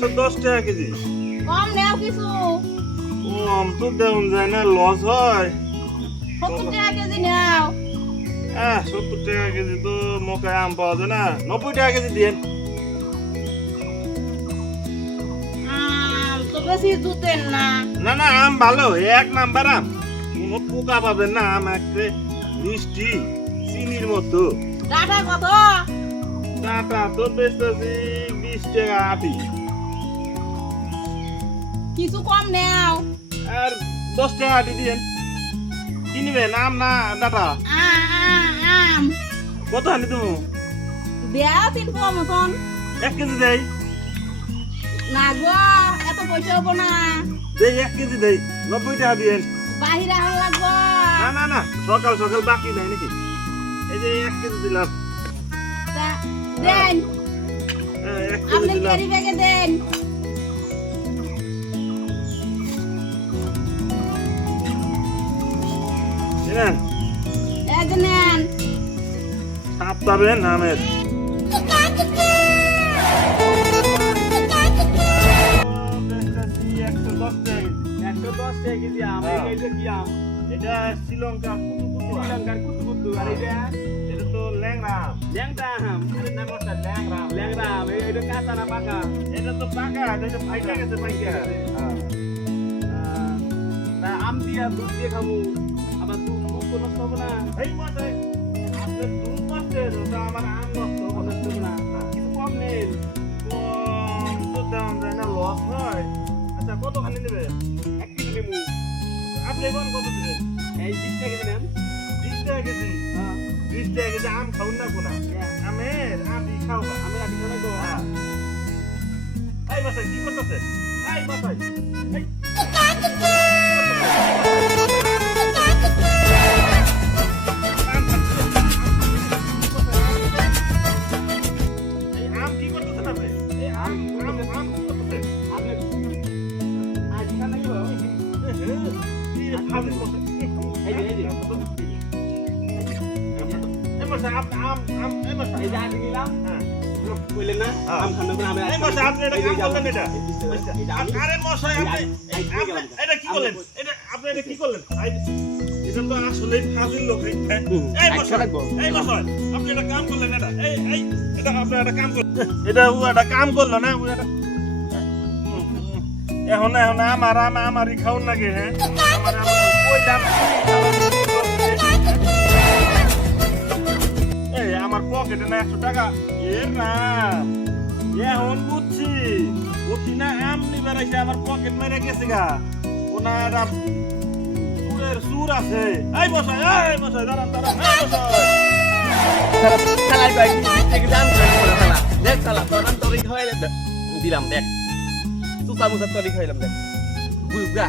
110 টাকা কেজি। কম নেও কিছু। কম তো দেউন যায় না, লস হয়। 70 টাকা কেজি নেও। 70 টাকা কেজি তো মকায় আম পাওয়া যায় না। 90 টাকা কেজি দিয়েন। তো বেশি জুতেন না। না না, আম ভালো, এক নাম্বার আম। কোনো পোকা পাবেন না, আম একটা মিষ্টি চিনির মতো। ডাটা কত? কাটা তো বেচতেছি 20 টাকা আটি। কিছু কম নেও। আর 10 টাকা আটি দিয়েন। কি নিবেন, আম না ডাটা? আম কত আনি তুমি? দেও 3 পোয়া মতন। 1 কেজি দেই। না গো, এত পয়সা হবো না। দেই 1 কেজি দেই, 90 টাকা দিয়েন। বাহিরে হল লাগবো। না না না, সকাল সকাল বাকি নাই নাকি? এই যে 1 কেজি দিলাম। তা দেন, 1 কেজি আপনি দিলাম। ক্যারি ব্যাগে দেন। নেন, এই যে নেন। সাপ পাবেন আমের। বেচতেছি 110 টাকা কেজি। 110 টাকা কেজি আম। হ্যাঁ। এইটা কি আম? এটা শ্রীলঙ্কা কুতুকুতু আম। শ্রীলঙ্কার কুতু আর এইটা এটা তো ল্যাংড়া আম। ল্যাংড়া আম। এটার নাম হচ্ছে ল্যাংড়া আম। ল্যাংড়া আম। এটা কাঁচা না পাকা? এটা তো পাকা, এটা ফাইটা গেছে পাইকা। হ্যাঁ। তা আম দিয়া দুধ দিয়ে খাবো। আবার দুধ তো নষ্ট হবে না। এই মশাই, আপনার দুধ নষ্ট হয়ে যাবে, তো আমার আম নষ্ট হবে না। নষ্ট হবে না। কিছু কম নেই। কম তো দাম যায় না, লস হয়। আচ্ছা, কতখানি নেবেন? 1 কেজি নেবো। আপনি এখন কত দিবেন? এই 20 টাকা কেজি নেন। 20 টাকা কেজি। হ্যাঁ। 20 টাকা কেজি আম খাউন না কোনা? আমের আটি খাও না। আমি রাখি না গো। হ্যাঁ। এই মশাই, কি করতেছে? এই মশাই, এই। আম খাচ্ছে। এই আম কি করতেছেন আপনি? এই আম কি করতেছেন? আপনি আজ খান নাকি বাবা? এই ফাজিল মশাই। এই যে, এই যে। এই মশাই, আপনি আম এই মশাই। এই যে আজ নিলাম। হ্যাঁ। কইলেন না? হ্যাঁ। আম খান না আমি এই মশাই, আপনি এটা কাম করলেন এটা? এই যে আমি আরে মশাই, আপনি এটা কি করলেন? আপনি এটা কি করলেন? এটা তো আসলে ফাজিল লোক। এই মশাই, এই মশাই, আপনি এটা কাম করলেন এটা? এটা আপনি একটা কাম করলেন। এটা ও একটা কাম করলো না? ও এটা এখন আমারই খাওন লাগে। হ্যাঁ, কইলাম এই আমার পকেটে না 100 টাকা। রাম, এখন বুঝছি। বুঝছি না, আম নিবার এসে আমার পকেট মেরে গেছে গা। ওনার সুরের সুর আছে। এই মশাই, দাঁড়ান দাঁড়ান। এই মশাই, খেলাই ভাই থেকে জান করে খেলা দেখ খেলা তোর নাম তোরই খাইলে দিলাম দেখ তুই সামুসা তোরই খাইলাম দেখ বুঝগা